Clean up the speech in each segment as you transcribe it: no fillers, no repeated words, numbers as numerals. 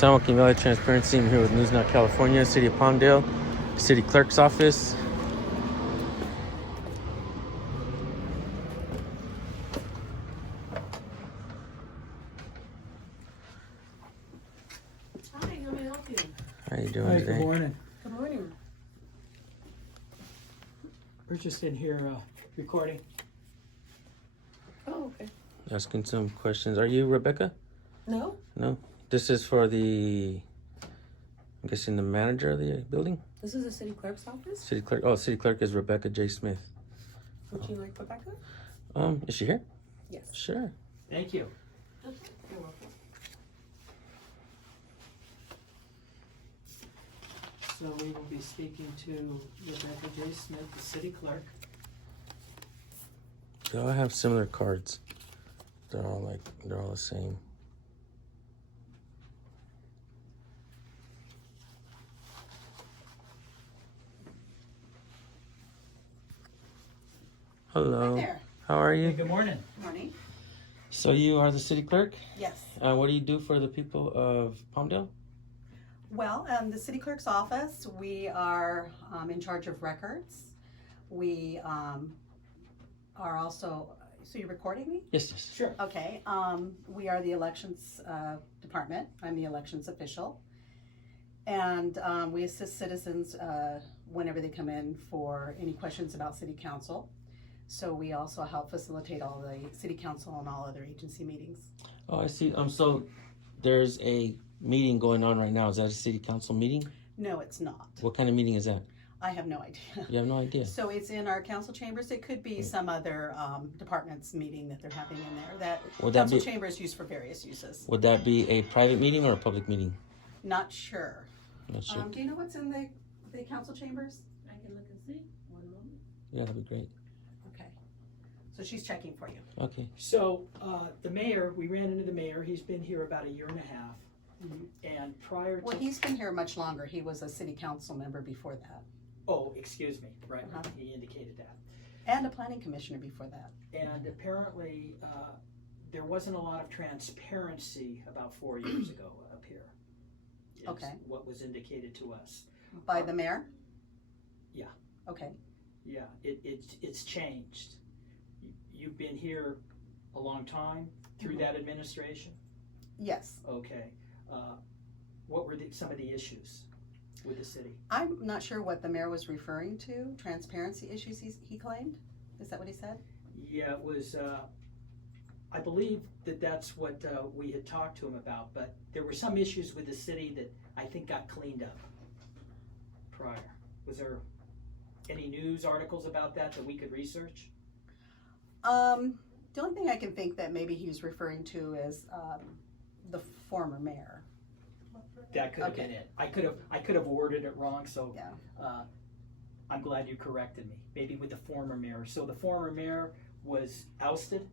Joaquin Valley Transparency. I'm here with News Now California, City of Palmdale, City Clerk's office. Hi, how may I help you? How you doing Hi, today? good morning. Good morning. We're just in here recording. Oh, okay. Asking some questions. Are you Rebecca? No? No. This is for the, I'm guessing the manager of the building? This is the city clerk's office? City clerk. Oh, city clerk is Rebecca J. Smith. Would you like Rebecca? Is she here? Yes. Sure. Thank you. Okay. You're welcome. So we will be speaking to Rebecca J. Smith, the city clerk. They all have similar cards. They're all the same. Hello. Hi there. How are Hey, you? good morning. Morning. So you are the city clerk? Yes. What do you do for the people of Palmdale? Well, the city clerk's office, we are in charge of records. We are also, so you're recording me? Yes, yes. Sure. Okay. We are the elections department. I'm the elections official. And we assist citizens whenever they come in for any questions about city council. So we also help facilitate all the city council and all other agency meetings. Oh, I see. So there's a meeting going on right now. Is that a city council meeting? No, it's not. What kind of meeting is that? I have no idea. You have no idea. So it's in our council chambers. It could be some other department's meeting that they're having in there. That Would that council be- chamber is used for various uses. Would that be a private meeting or a public meeting? Not sure. Not sure. Do you know what's in the council chambers? I can look and see. One moment. Yeah, that'd be great. Okay. So she's checking for you. Okay. So the mayor, we ran into the mayor. He's been here about a year and a half. And prior to... Well, he's been here much longer. He was a city council member before that. Oh, excuse me. Right. Uh-huh. He indicated that. And a planning commissioner before that. And apparently there wasn't a lot of transparency about 4 years ago up here. Is Okay. what was indicated to us. By the mayor? Yeah. Okay. Yeah, it's changed. You've been here a long time through that administration? Yes. Okay. What were some of the issues with the city? I'm not sure what the mayor was referring to. Transparency issues he claimed? Is that what he said? Yeah, it was, I believe that's what we had talked to him about, but there were some issues with the city that I think got cleaned up prior. Was there any news articles about that we could research? The only thing I can think that maybe he was referring to is the former mayor. That could have been it. I could have worded it wrong, so Yeah. I'm glad you corrected me. Maybe with the former mayor. So the former mayor was ousted?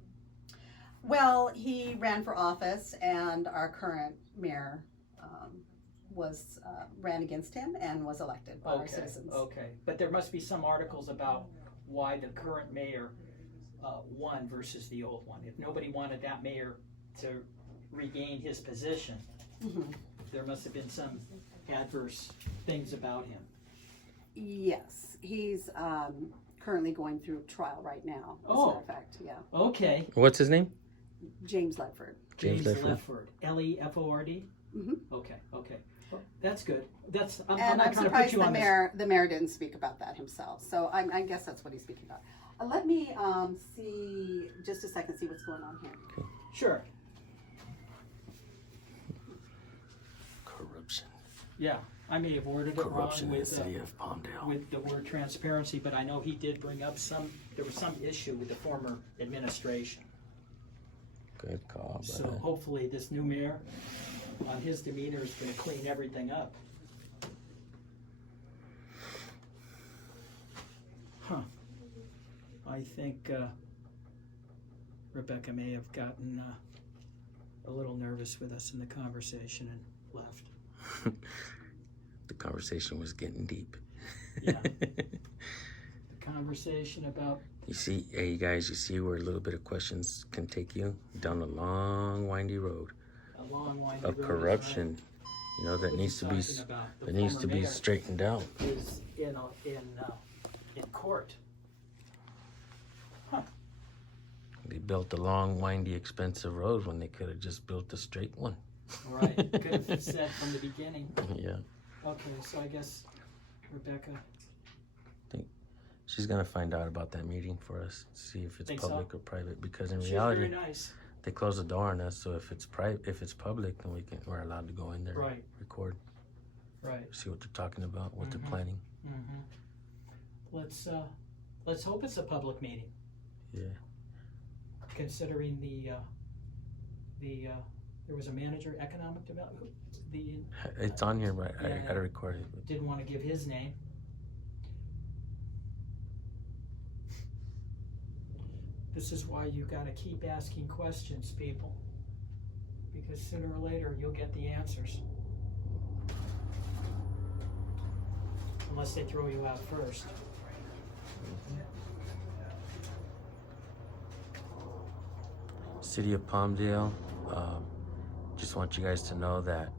Well, he ran for office, and our current mayor ran against him and was elected by our citizens. Okay. But there must be some articles about why the current mayor won versus the old one. If nobody wanted that mayor to regain his position, there must have been some adverse things about him. Yes, he's currently going through trial right now. As a matter of fact, yeah. Okay. What's his name? James Ledford. James Lefford. Lefford. Lefford? Okay. Well, that's good. I'm And not I'm trying to put surprised you on the mayor didn't speak about that himself. So I guess that's what he's speaking about. Let me see just a second, see what's going on here. Sure. Corruption. Yeah, I may have worded it Corruption wrong in the with, city of Palmdale. with the word transparency, but I know he did bring up there was some issue with the former administration. Good call, So brother. hopefully this new mayor, on his demeanor, is going to clean everything up. Huh. I think Rebecca may have gotten a little nervous with us in the conversation and left. The conversation was getting deep. Yeah. The conversation about... You see, hey, you guys, you see where a little bit of questions can take you down a long, windy road A long, winding of road, corruption. You know, that What needs to he's be talking about, the that needs to former be mayor straightened out. is in court. Huh. They built a long, windy, expensive road when they could have just built a straight one. Right. Could have said from the beginning. Yeah. Okay, so I guess Rebecca. She's gonna find out about that meeting for us, see if it's Think so? public or private. Because in She's reality, very nice. they close the door on us. So if it's public, then we're allowed to go in there, Right. and record, Right. see what they're talking about, what Mhm. they're planning. Mm-hmm. Let's hope it's a public meeting. Yeah. Considering there was a manager, economic development, It's on here, right? I Yeah. gotta record it. didn't want to give his name. This is why you gotta keep asking questions, people. Because sooner or later, you'll get the answers. Unless they throw you out first. City of Palmdale, just want you guys to know that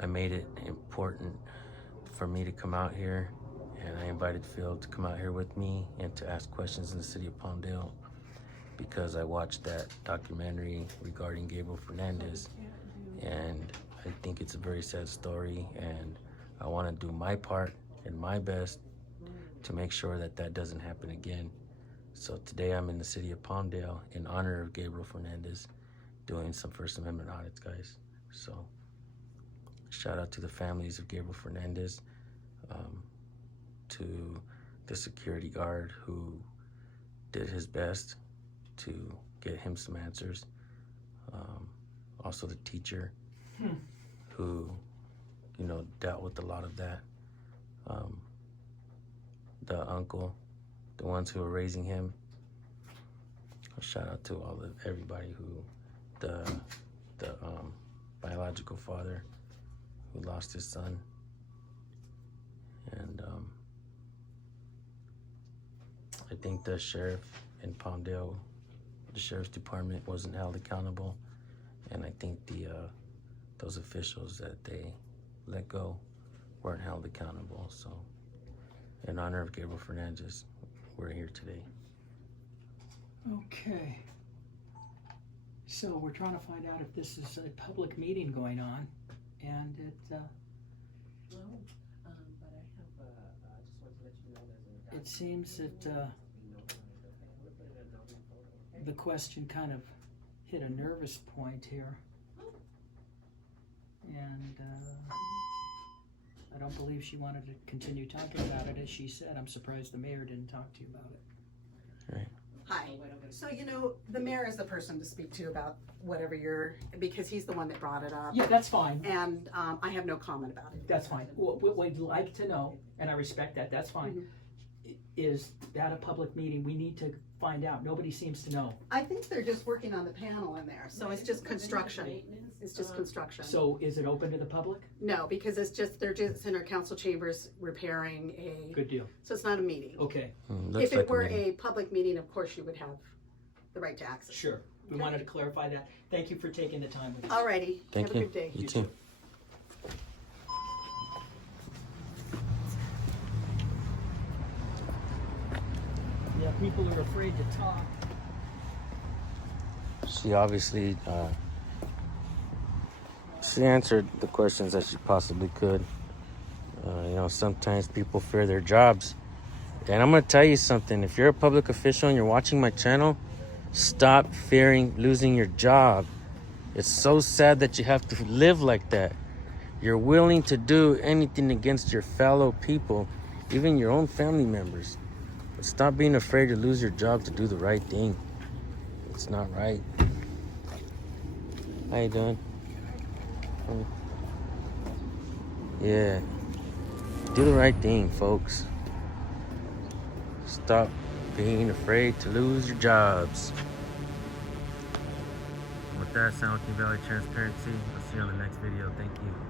I made it important for me to come out here, and I invited Phil to come out here with me and to ask questions in the city of Palmdale, because I watched that documentary regarding Gabriel Fernandez, and I think it's a very sad story, and I want to do my part and my best to make sure that that doesn't happen again. So today I'm in the city of Palmdale in honor of Gabriel Fernandez, doing some First Amendment audits, guys. So shout out to the families of Gabriel Fernandez, to the security guard who did his best to get him some answers. Also the teacher who, you know, dealt with a lot of that. The uncle, the ones who were raising him. A shout out to everybody who, the biological father who lost his son, and I think the sheriff in Palmdale, the sheriff's department wasn't held accountable, and I think those officials that they let go weren't held accountable. So in honor of Gabriel Fernandez, we're here today. Okay. So we're trying to find out if this is a public meeting going on, and it seems that the question kind of hit a nervous point here, and I don't believe she wanted to continue talking about it. As she said, I'm surprised the mayor didn't talk to you about it. Right. Hi. So, you know, the mayor is the person to speak to about whatever because he's the one that brought it up. Yeah, that's fine. And I have no comment about it. That's fine. What we'd like to know, and I respect that, that's fine, is that a public meeting? We need to find out. Nobody seems to know. I think they're just working on the panel in there, so it's just construction. It's just construction. So is it open to the public? No, because they're just in our council chambers repairing a. Good deal. So it's not a meeting. Okay, Looks If it like were meeting. a public meeting, of course you would have the right to access. sure. We Okay. wanted to clarify that. Thank you for taking the time with us. Alrighty. Thank Have you. a good day. You You too. too. Yeah, people are afraid to talk. She obviously she answered the questions that she possibly could. You know, sometimes people fear their jobs. And I'm going to tell you something. If you're a public official and you're watching my channel, stop fearing losing your job. It's so sad that you have to live like that. You're willing to do anything against your fellow people, even your own family members. But stop being afraid to lose your job to do the right thing. It's not right. How you doing? Yeah. Do the right thing, folks. Stop being afraid to lose your jobs. With that, San Joaquin Valley Transparency. I'll see you on the next video. Thank you.